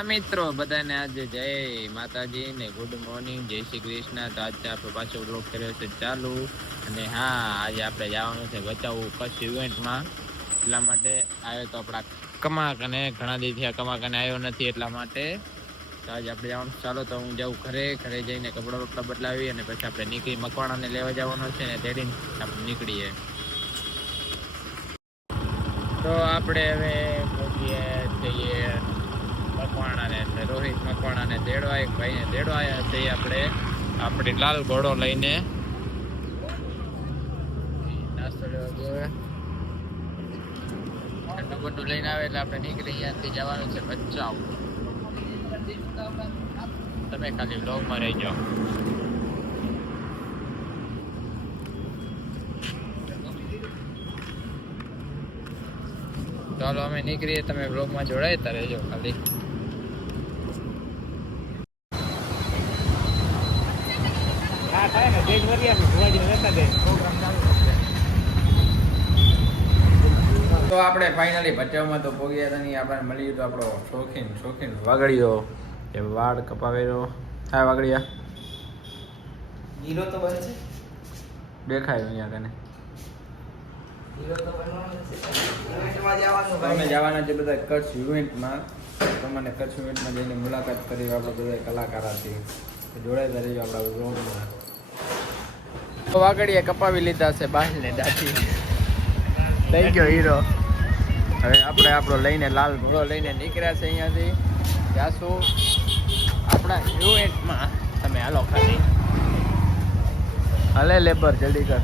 હા મિત્રો, બધાને આજે જય માતાજી ને ગુડ મોર્નિંગ, જય શ્રી કૃષ્ણ. તો આજે આપણે પાછો બ્લોગ કર્યો છે ચાલુ. અને હા, આજે આપણે જવાનું છે ભચાઉ કચ્છ ઇવેન્ટમાં. એટલા માટે આવ્યો તો આપણા કમાક, અને ઘણા દિવસથી કમાક અને આવ્યો નથી, એટલા માટે તો આજે આપણે જવાનું. ચાલો તો હું જાઉં ઘરે જઈને કપડાં બપડા બદલાવી અને પછી આપણે નીકળી મકવાણાને લેવા જવાનો છે ને તેડીને આપણે નીકળીએ. તો આપણે હવે પહોંચીએ જઈએ મકવાણાને, રોહિત મકવાણાને તેડવા, એક ભાઈને તેડવા આવ્યા છીએ આપણે. આપણે લાલ ઘોડો લઈને નાસ્તો લેવા જોઈએ, ઠંડુ બંડુ લઈને આવે એટલે આપણે નીકળી અહીંયાથી જવાનું છે ભચાઉ. તમે ખાલી બ્લોગમાં રહી જાઓ. ચાલો અમે નીકળીએ, તમે બ્લોગમાં જોડાયતા રહેજો ખાલી. તો આપણે ફાઇનલી ભચાઉમાં તો પહોંચ્યા હતા નહીં. આપણને મળી તો આપણો શોખીન વાગડીઓ, એ વાળ કપાવેલો. હા વાગડિયા હીરો તો બનશે, દેખાય અહીંયા કને. અમે જવાના છે બધા કચ્છ ઇવેન્ટમાં. તમને કચ્છ ઇવેન્ટમાં જઈને મુલાકાત કરી આપણે બધા કલાકારથી જોડાયેલા રહીએ આપણા બ્લોગમાં. વાગડીએ કપાવી લીધા છે બાલને દાઢી, થઈ ગયો હીરો. હવે આપણે આપણો લઈને લાલ ઘોડો લઈને નીકળ્યા છે અહીંયાથી. જાશું આપણા ઇવેન્ટમાં. તમે હાલો ખાલી, હાલે લેબર જલ્દી કર.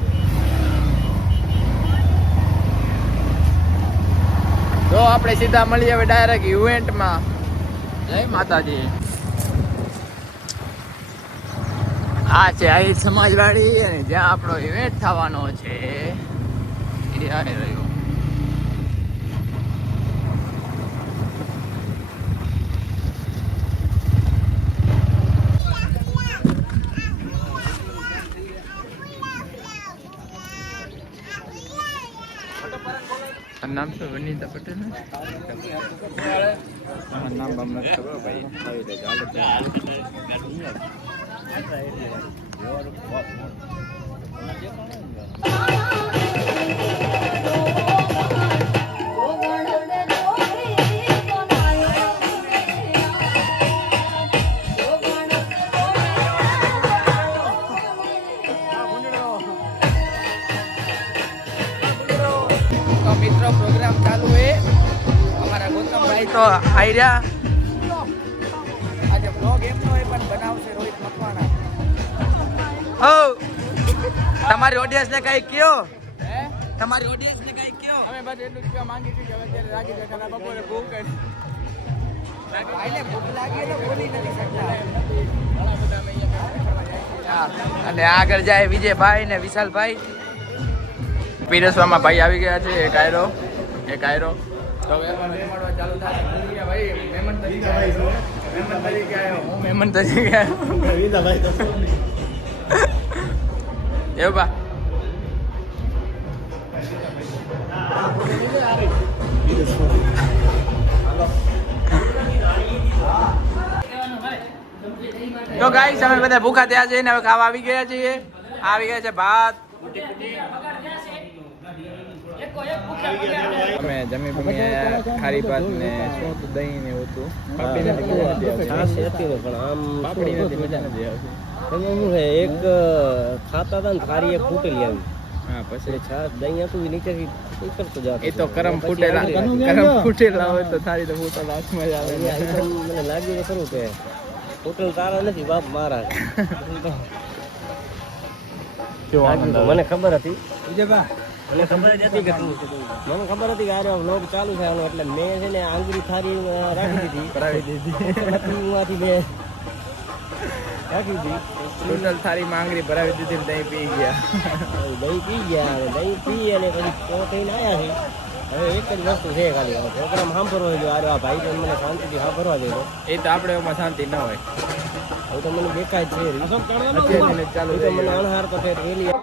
તો આપણે સીધા મળીએ હવે ડાયરેક્ટ ઇવેન્ટમાં. જય માતાજી. આ છે આહિર સમાજવાડી, અને જ્યાં આપણો ઇવેન્ટ થવાનો છે એ આ રહ્યો. નામ શું? વનિતા પટેલ. નામ બામ નથી ખબર ભાઈ. મિત્રો પ્રોગ્રામ ચાલુ હે. અમારા ગૌતમભાઈ તો આયરા. આજે બ્લોગ એમનો હોય પણ બનાવશે રોહિત મકવાણા. ઓ તમારી ઓડિયન્સ ને કઈ કયો? હે તમારી ઓડિયન્સ ને કઈ કયો? અમે બસ એટલું જ કહેવા માંગી છીએ કે હવે ત્યારે રાજી જખાના બપોરે ભૂખ કરી. ભાઈને ભૂખ લાગી એટલે બોલી નથી શકતા. ઘણા બધા અમે અહીંયા અને આગળ જાય વિજયભાઈ ને વિશાલભાઈ. પીરસવામાં ભાઈ આવી ગયા છે. એક આયરો તો વેમાડવા ચાલુ થાય. ભાઈ મહેમાન તરીકે આવ્યો. એવું બા. તો ગાઈસ અમે બધા ભૂખા થયા છે ને હવે ખાવા આવી ગયા છીએ. આવી ગયા છે ભાત. અમે જમી બમી ખારી ભાત ને શું દહીં ને એવું હતું. પાપડી નથી પણ આમ પાપડી નથી, મજા નથી આવતી. શું છે, એક ખાતા હતા ને થારી એક ફૂટેલી આવી. હા પછી છાસ દહીં હતું નીચેથી ઉતરતું જતું. એ તો કરમ ફૂટેલા હોય તો થારી તો ફૂટેલા હાથમાં જ આવે. મને લાગ્યું તો ખરું કે હોટલ તારા નથી બાપ મારા. મને ખબર હતી મને ખબર જ હતી કે મને ખબર હતી કે આ વ્લોગ ચાલુ છે આનો, એટલે મેં છે ને આંગળી થારી રાખી દીધી, કરાવી દીધી. માંથી મેં રાખી દીધી. ટોટલ થારી માં આંગળી ભરાવી દીધી, દહીં પી ગયા. દહીં પી ગયા, દહીં પી અને પછી થઈને આવ્યા છે. હવે એક જ વસ્તુ છે ખાલી, પ્રોગ્રામ સાંભળવો જોઈએ. આ ભાઈ તો મને શાંતિથી સાંભળવા દેતો. એ તો આપણે એમાં શાંતિ ન હોય. હવે તો મને દેખાય છે ચાલુ, મને અણહાર તો રેલી.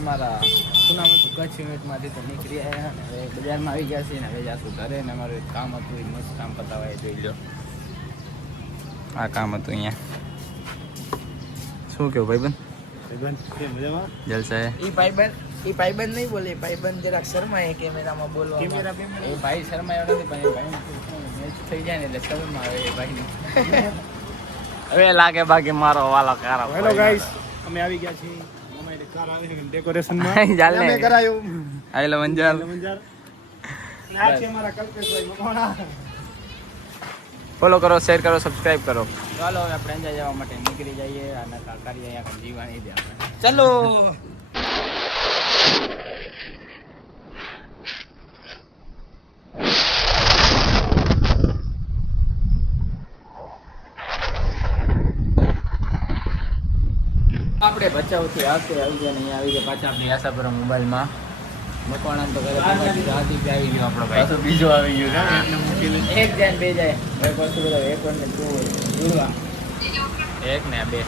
અમારા સુનામતું કચ્છ યુનિટમાંથી તો નીકળી આવ્યા ને હવે બજારમાં આવી ગયા છીએ ને હવે જાશું ઘરે ને અમારું એક કામ હતું એ મસ્ત કામ પતાવાય જોઈ લો આ કામ હતું અહીંયા શું કેવું ભાઈબંધ જલસા એ ભાઈબંધ નહીં બોલે ભાઈબંધ જરાક શરમાય કેમેરામાં બોલવા એ ભાઈ શરમાયો નથી પણ એ ભાઈ મેચ થઈ જાય ને એટલે શરમમાં આવે એ ભાઈને હવે લાગે બાકી મારો વાલો કારો હેલો ગાઈસ અમે આવી ગયા છીએ અમારી કાર આવી છે ડેકોરેશનમાં ચાલે અમે કરાયું આઈલો મંજાર આ છે અમારા કલ્પેશભાઈ મકોણા ફોલો કરો શેર કરો સબસ્ક્રાઇબ કરો ચાલો હવે આપણે અંજાર જવા માટે નીકળી જઈએ અને કાકારી અહીંયા જીવાની દે આપણે ચલો આપણે બચાવથી આવશે આવી ગયા ને અહીંયા આવી ગયા પાછા આપણી આશાપુરા મોબાઈલમાં મકવાણા તો ઘરે રાતી આવી ગયો આપણો ભાઈ બીજો આવી ગયો એટલે મૂકી એક જાય બે જાય એક વસ્તુ બધા એક ને જોડવા એક ને બે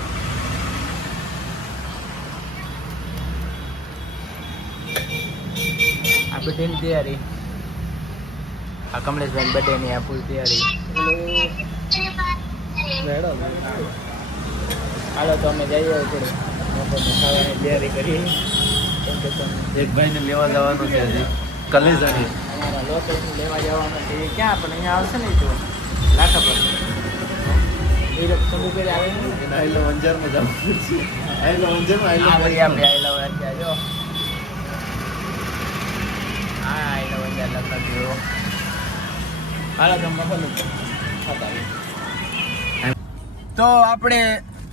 આ બધી તૈયારી આ કમલેશભાઈ બર્થડે ની આ ફૂલ તૈયારી હાલો તો અમે જઈએ થોડું ખાવાની તૈયારી કરીએ એક ભાઈને લેવા જવાનું છે હજી કલેજાની અમારા લોકેશન લેવા જવાનું છે ક્યાં પણ અહીંયા આવશે ને તો લાખા પર એ લોકો સમૂહ કરી આવે ને આઈલો અંજારમાં જવાનું છે આઈલો અંજારમાં આ વળી આપણે આઈલો અંજાર જો હા આઈલો અંજાર લખાવ્યો હાલો તો મફત તો આપણે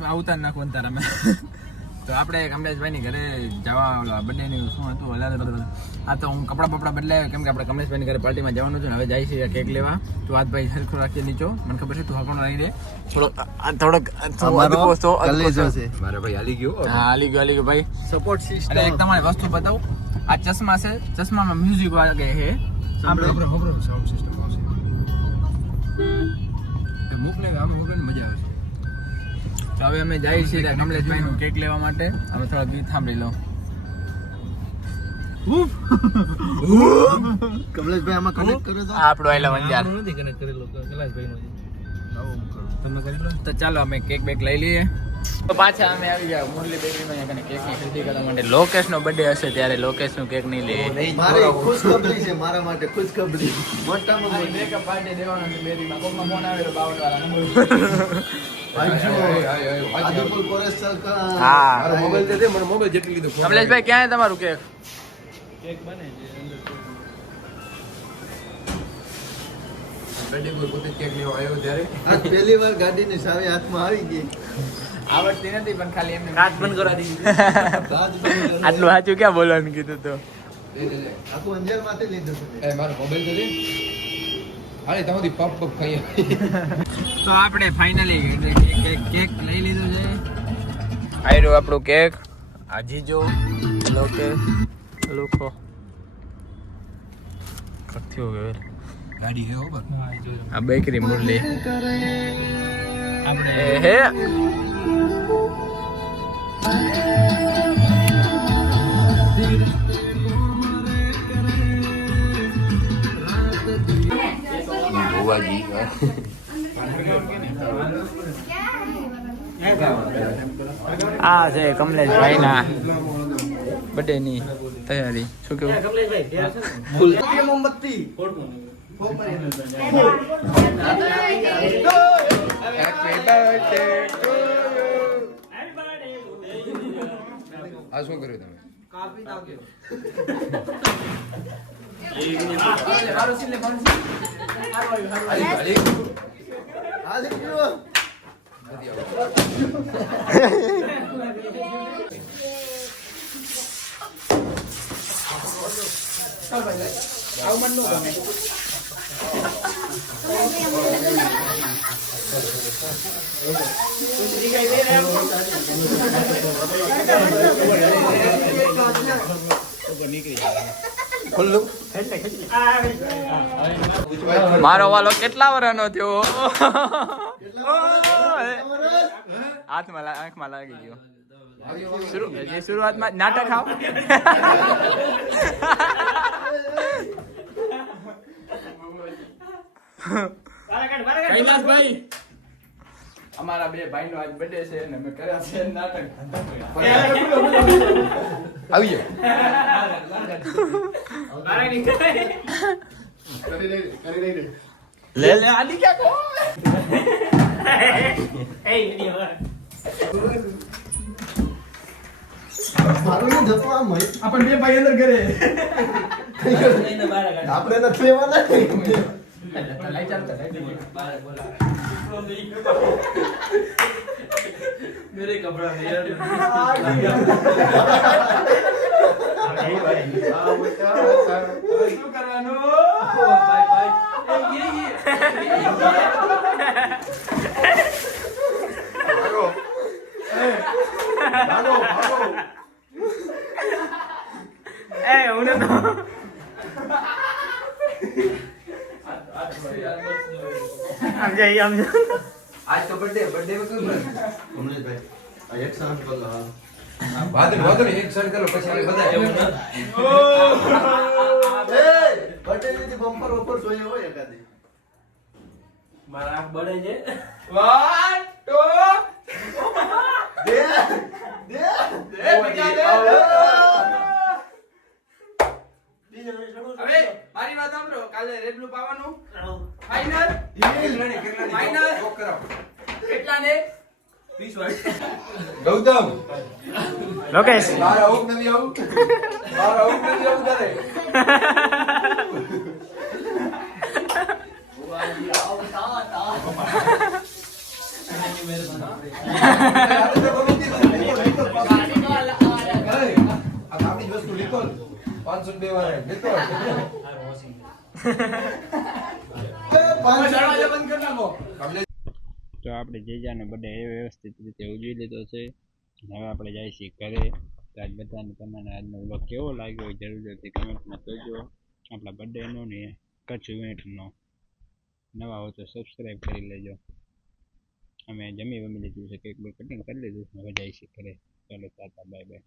આવતા નાખવાનું તારા અમે તો આપણે કમલેશભાઈની ઘરે જવા ઓલા બર્થડેની શું હતું આ તો હું કપડાં બપડા બદલાવ્યા કેમ કે આપણે કમલેશભાઈની ઘરે પાર્ટીમાં જવાનું છે ને હવે જાય છે કેક લેવા તો હાથભાઈ સરખો રાખીએ નીચો મને ખબર છે તું હકોનો રહી દે થોડોક મારે ભાઈ હાલી ગયો હા હાલી ગયો ભાઈ સપોર્ટ સિસ્ટમ અને એક તમારી વસ્તુ બતાવું આ ચશ્મા છે ચશ્મામાં મ્યુઝિક વાગે છે સાઉન્ડ સિસ્ટમ આવશે મૂકને આમ મૂકને મજા આવે તો હવે અમે જઈએ છીએ કમલેશભાઈનું કેક લેવા માટે અમે થોડા ગીત સાંભળી લો કમલેશભાઈ આમાં કનેક્ટ કર્યો તો આપણો આઈલા વંજાર નથી કનેક્ટ કરેલો કૈલાસભાઈનો તમે કરી લો તો ચાલો અમે કેક બેક લઈ લઈએ તો પાછા અમે આવી ગયા મુરલી બેકરીમાં અહીંયા કેકની ખરીદી કરવા માટે લોકેશનો બર્થડે હશે ત્યારે લોકેશનું કેક નહીં લે મારે ખુશખબરી છે મારા માટે ખુશખબરી મોટામાં મોટી મેકઅપ પાર્ટી દેવાનો છે બેરીમાં કોકમાં ફોન આવેલો 52 વાળા નંબર આદિપુર કોરેસ્ટલ હા મોબાઈલ દે મને મોબાઈલ જેટલી લીધો કમલેશભાઈ ક્યાં છે તમારું કેક કેક બને છે બર્થડે પર પોતે કેક લેવા આવ્યો ત્યારે આજ પહેલી વાર ગાડીની સાવી હાથમાં આવી ગઈ આવડતી નથી પણ ખાલી એમને કાચ બંધ કરા દીધી આટલું સાચું ક્યાં બોલવાનું કીધું તો આખું અંજારમાંથી લીધું છે મારો મોબાઈલ તો દે હાલે તમારી પપ પપ ખાઈ તો આપણે ફાઇનલી કેક લઈ લીધું છે આયરો આપણું કેક આજી જો લોકો કથ્યો ગયો ગાડી હે ઓબર આ બેકરી મુરલી આપણે હે ભુવાજી આ છે કમલેશભાઈ ના બર્થડે ની તૈયારી શું કેવું મોમબત્તી આ શું કર્યું તમે મારો વાલો કેટલા વર્ષનો થયો હાથમાં આંખમાં લાગી ગયો શરૂઆતમાં નાટક આવ કૈલાસભાઈ અમારા બે ભાઈનો આજ બર્થડે છે અને અમે કર્યા છે નાટક આવી લે લે આલી ક્યાં કો એ વિડિયો મારું ને જતો આમ આપણ બે ભાઈ અંદર કરે આપણે નથી લેવાના લાઈ ચાલુ કર मेरे कपड़ा नहीं यार શું કરવાનું બાય બાય ભાગો ભાગો ભાગો એ ઉને તો આમ જાય आज तो बर्थडे में कब कमलेश भाई एक साथ कर लो बाद में एक साथ कर लो પછી આપણે બધા એવું ના એ બर्थडे ની બમ્પર ઓફર જોઈએ હોય એકાદી મારા આંખ બળે છે 1 2 દે બીજા દે હવે મારી વાત સાંભળો કાલે રેડ બ્લુ પાવાનું ફાઇનલ ફાઇનલ લોક કરાવો કેટલા ને 20 વાર ગૌતમ લોકેશ મારા ઓક નથી આવું તારે વાજી આવ તા તા ની મહેરબાની ગાડી નો આ આપણી વસ્તુ લીધો 502 વાર લીધો તો આપણે જેજાને બર્થડે એ વ્યવસ્થિત રીતે ઉજવી લીધો છે. હવે આપણે જઈએ છીએ ઘરે. તો આજ બધાને તમને આજનો વ્લોગ કેવો લાગ્યો જરૂરથી કમેન્ટમાં કહેજો. આપણા બર્થડેનો ને કચ્છ ઇવેન્ટનો નવા હોય તો સબસ્ક્રાઈબ કરી લેજો. અમે જમી લીધું છે, કેક કટિંગ કરી લીધું. હવે જઈએ છીએ ઘરે. ચાલો ટાટા બાય બાય.